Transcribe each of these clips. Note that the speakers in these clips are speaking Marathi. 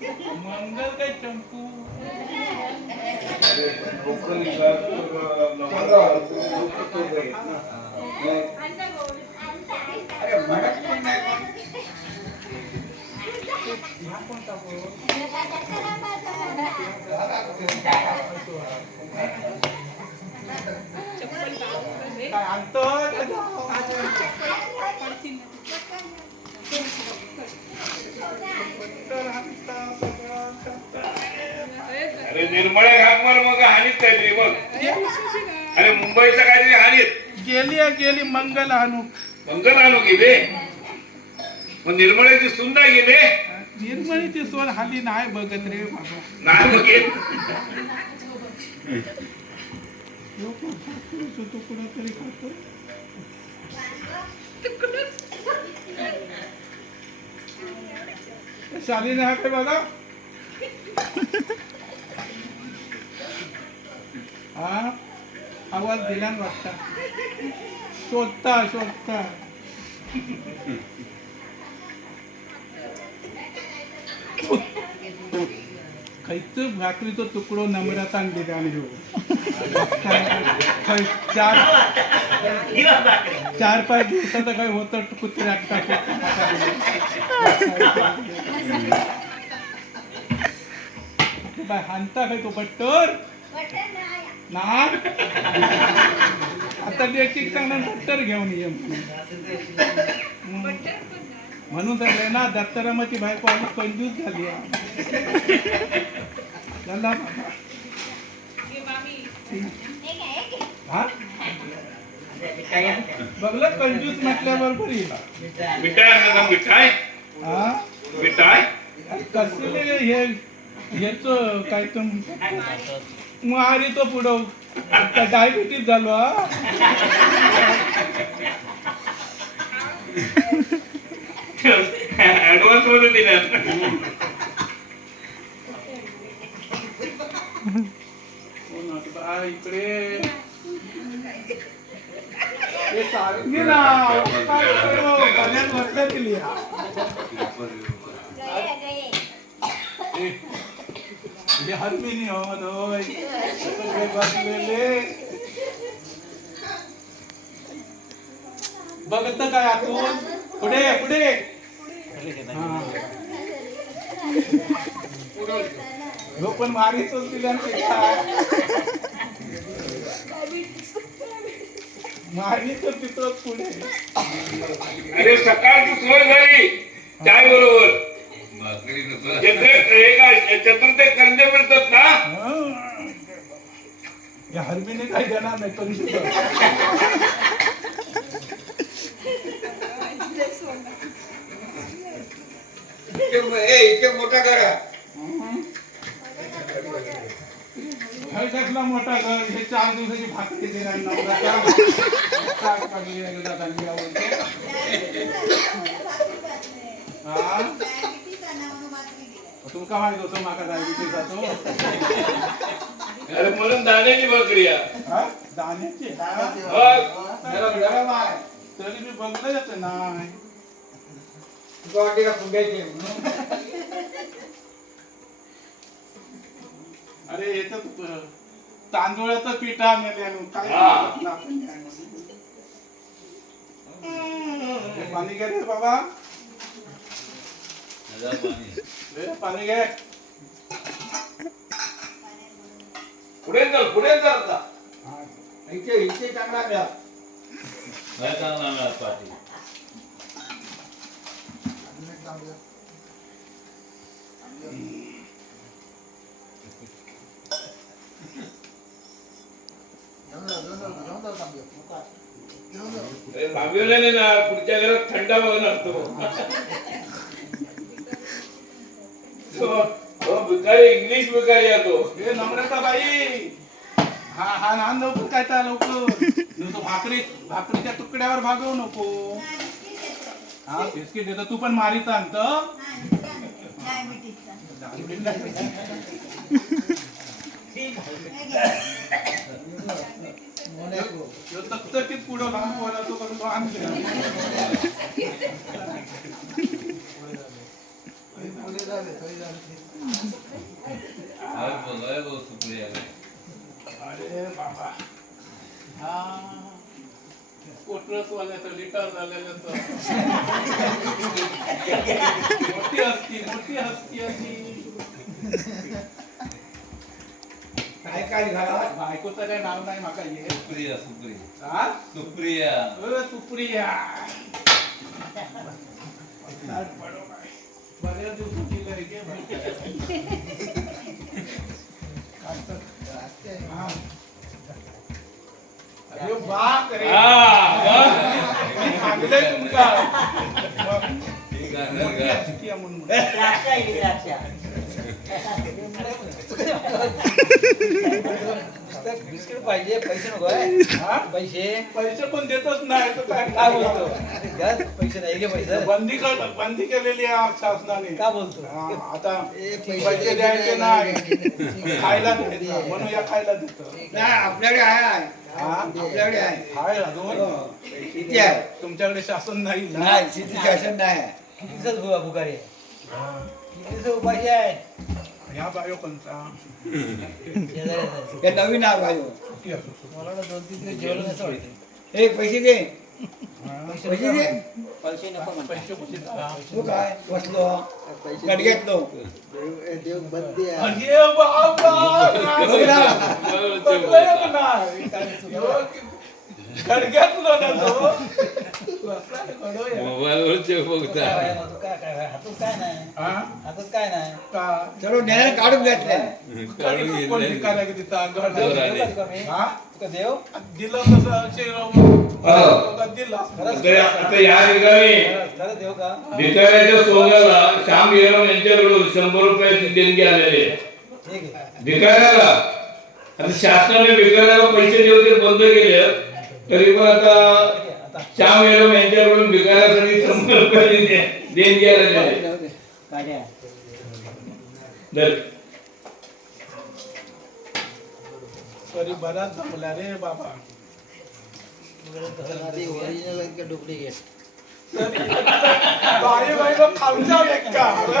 मंगल काय चंपू काय आणतो अरे निर्मळे घागमर मग हानीत काहीतरी बघ. अरे मुंबईचा काहीतरी हानीत गेली मंगल आणू मंगल आणू गेले मग निर्मळेची सुंदा गेले निर्मळीची सोन हाली नाही बघत रे बाबा नाही बघ येत. तो कुणातरी खातो शालीने हा काय बघा हा आवाज दिला वाटता शोधता खैच भाकरीचो तुकडो नम्रतान दिल्याने घेऊ चार पाच दिवसाचं काय होतं कुत्र्याक बाय हानता काय तो बट्टर ना आता एक चांगला बट्टर घेऊन ये म्हणून झालंय ना दत्तारामाची बायको आम्ही कंजूस झाली झाला हा बघलं कंजूस म्हटल्याबरोबर मिठाई हा मिठाई कसले हेच काय तर मारी तो पुढं डायबिटीज झालो हा ऍडव्हान्स मध्ये दिल्यात इकडे हे सारंगी ना पाण्यात भरलं दिली हरमिनी होय बसलेले बघत काय आतून पुढे हो पण मारीतच दिल्यापेक्षा मारीतच तिथं पुढे अरे सकाळची सोय झाली चाय बरोबर चतुर्थ कंदे मिळतात ना या हरमीने काही देणार नाही करू इतके मोठा करा कसला मोठा घर हे 4 दिवसाची भाकरी देणार नवरा तुमका माहित होतं माका डायबिटीस जातो अरे म्हणून दाण्याची भाकरी दाण्याची तरी मी बघलं जात नाही अरे याच्यात तांदूळाचं पीठ आणलं काय पाणी घे रे बाबा पाणी घे पुढे चल आता इथे चांगला मिळा चांगला मिळत पाठी थांबवल्याने ना पुढच्या घरात थंडा बघणार तो भिकारी इंग्लिश भिकारी येतो हे नम्रता बाई हा नान लवकर काय त्या लवकर नुसतं भाकरीच्या तुकड्यावर भागवू नको हा बिस्किट देतो तू पण मारीत आणत तकतकीत पुढं लहान पोरा तो करून आणले अरे बाबा हा कोटरसवाल्याचं लिटर झालेलं मोठी हस्ती अशी काय घाला बायकोचं काय नाव नाही माका ये सुप्रिया हा सुप्रिया सुप्रिया बऱ्याच दिवसाची अरे बाप रे मी सांगलंय तुमका मोठी हस्ती आहे म्हणून बिस्किट पाहिजे पैसे नको पैसे पण देतच नाही तर काय काय बोलतो पैसे नाही घे पैसे बंदी केलेली आहे शासनाने का बोलतो आता पैसे द्यायचे नाही खायला द्यायचं म्हणून या खायला देतो नाही आपल्याकडे आहे आपल्याकडे आहे अजून किती आहे तुमच्याकडे शासन नाही नाही किती शासन नाही किती दिवस भुकारी किती दिवस उपाशी आहे ह्या बायो कोणता हे नवीन आहे बायो मला 2-3 दिवस जेवण कसं वाटतं हे पैसे दे पैसे दे पैसे नको पैसे कुठे तू काय बसलो गडग्यातलो देव बंदी आहे अरे गडग्यातलो ना तो मोबाईलवरचे बघता हातून काय नाही हा? हातात काय नाही का? सर्व नेहमी काढून घेतले कोण भिकाऱ्या की तिथं हा? तुका देव दिलं तसं दिलं आता या ठिकाणी खरं देव का भिकाऱ्याच्या सोंगाला श्याम हिराम यांच्याकडून 100 रुपयाची देणगी आलेली आहे ठीक आहे भिकाऱ्याला आता शासनाने भिकाऱ्याला पैसे देऊ बंद केले तरी पण आता श्याम हिराम यांच्याकडून भिकाऱ्यासाठी 100 रुपयाची देणगी आलेली आहे काढ्या धर. तरी बराच जमला रे बाबा ओरिजिनल आहेत का डुप्लिकेट बाई बाई खालच्या का तो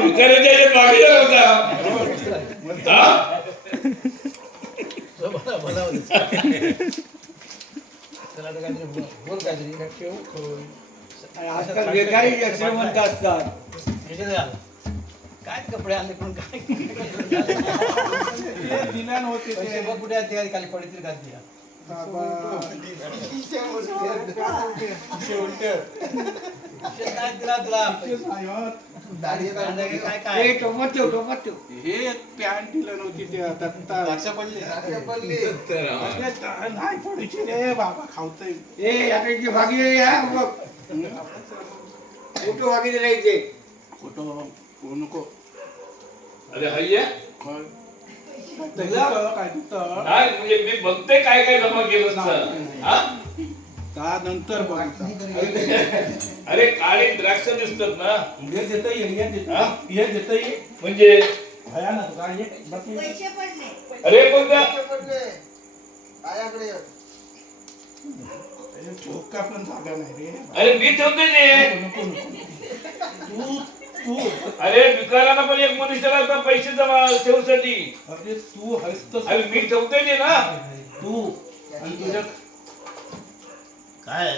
भिकाऱ्याच्या ह्याच्यात मागेला होता हा? बोल काहीतरी आजकाल बेकारी श्रीमंत असतात काय कपडे आणले पण काय दिल्या नव्हते पैसे बघ कुठे आहेत ते खाली पडतील का दिला काय दिला तुला काय काय टोमॅटो हे पॅन्ट दिलं नव्हती ते आता लक्ष पडली नाही पडायची रे बाबा खावतय ए आता भागी बघ फोटो भागी दिले कुठं नको अरे हय्या काय तिथं नाही म्हणजे मी बघते काय काय जमा केलं असतं हा? का नंतर बघायचं अरे काळी द्राक्ष दिसतात ना हे देता येईल हा? हे देता येईल म्हणजे भयानक काय बाकी पैसे पडले अरे कोणत्या आयाकडे ठोका पण जागा नाही रे अरे मी ठेवते ते नको नको तू अरे भिकाऱ्यांना पण एक मनुष्य लागतात पैसे जमा ठेवसाठी अरे तू हस्त अरे मी ठेवते ते ना तू आणि तुझ्या काय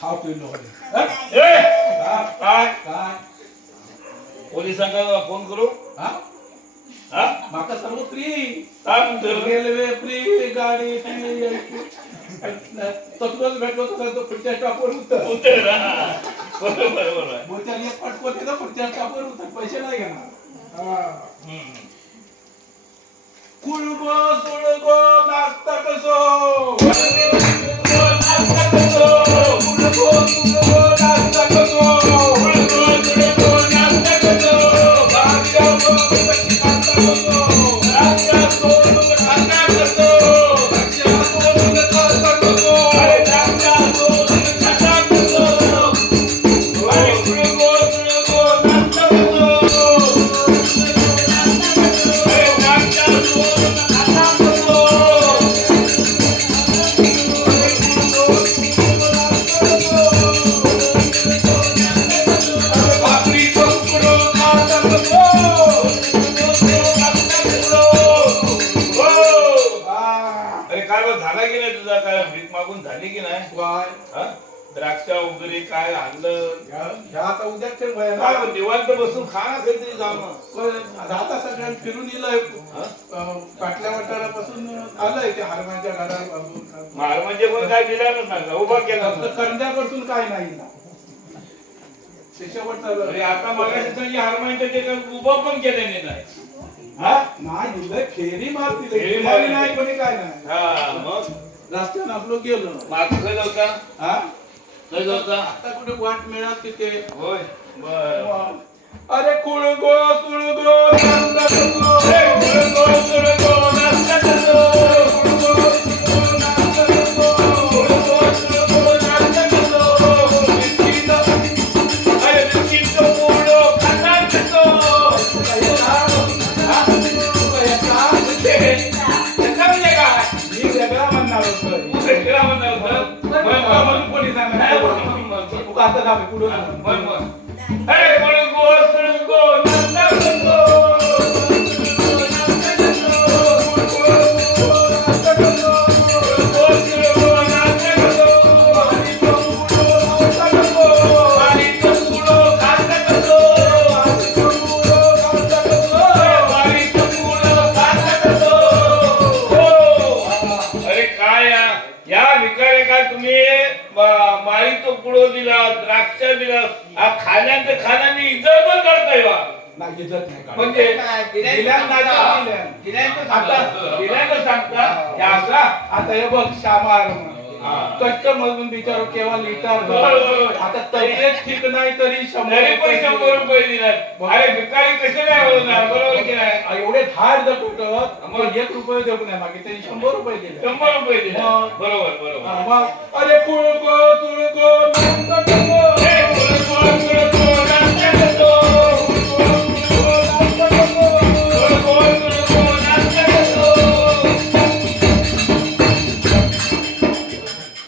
खाऊ पिलो ए, काय काय पोलिसांना फोन करू हा हा माका सर्व फ्री काय म्हणतो रेल्वे फ्री गाडी फ्री तसंच भेटलो तर पुढच्या स्टॉपवर उतर उतर, हा. बरोबर बरोबर आहे. मोठ्याने एक पटपट येतं पुढच्या स्टॉपवर उतर पैसे नाही घेणार हम्म. कुळगो सुळगो नाचता कसो नाश्ता करतो. कुळगो सुळगो नाचता कसो उडतो, उडतो, नाश्ता करतो. बागड्या बघ नाचता कसो नाश्ता सोडून नाश्ता करतो. नाचता कसो अरे नाश्ता सोडून नाश्ता करतो. अरे उडतो, उडतो, नाश्ता करतो. अरे नाश्ता सोडून नाश्ता करतो. काय बा झाला की नाही तुझा काय भीक मागून झाली की नाही काय हा? द्राक्ष वगैरे काय आणलं ह्या आता उद्या खेळ काय भया बा, निवांत बसून खा ना काहीतरी जाऊन आता सगळ्यांना फिरून येलंय पाटल्या वाटारापासून आलंय ते हरमाच्या घरात महार म्हणजे कोण काय दिलं ना उभा केला फक्त कर्ंद्यापासून काय नाही ना ते शेवटचं अरे आता मागाशी हारमानच्या ते काय उभं पण केल्याने नाही हा नाही दिलं फेरी मारतील फेरी मारली नाही कोणी काय नाही हा मग रस्त्यानं आपलं गेलो माग खय होता हा खय होता आता कुठे वाट मिळत तिथे होय बर अरे कुळगो सुळगो नांदा सुळगो हे गुळगो सुळगो नाश्ता करतो कुळगो सुळगो नांदा सुळगो गुळगो सुळगो नाश्ता करतो बिस्किट अरे बिस्किट मुळो खाता करतो त्याचा म्हणजे काय मी वेगळा म्हणणार होतोय तू वेगळा म्हणणार होतं वेगळा म्हणून कोणी सांगणार तू आता जावे पुढे अरे गुळगो सुळगो नाश्ता करतो माळीचं पुढो दिला द्राक्ष दिला खाण्याचं खाण्याने इज्जत पण करतोय बा नाही इज्जत नाही काढत. म्हणजे दिल्यानं नाही तर दिल्यानं. आता दिल्यानं सांगता हे असा आता हे बघ श्यामार हा. कष्ट मधून बिचारो केव्हा लिटर बरोबर. आता तब्येत ठीक नाही तरी तरी पण 100 रुपये दिलात अरे भिकारी कसे नाही होणार बरोबर की नाही एवढे धाड दटवत मग? मग 1 रुपये देऊ नाही मागे त्यांनी 100 रुपये दिले 100 रुपये दिले मग? बरोबर बरोबर मग अरे कुळगो तुळगो नांदा कुळगो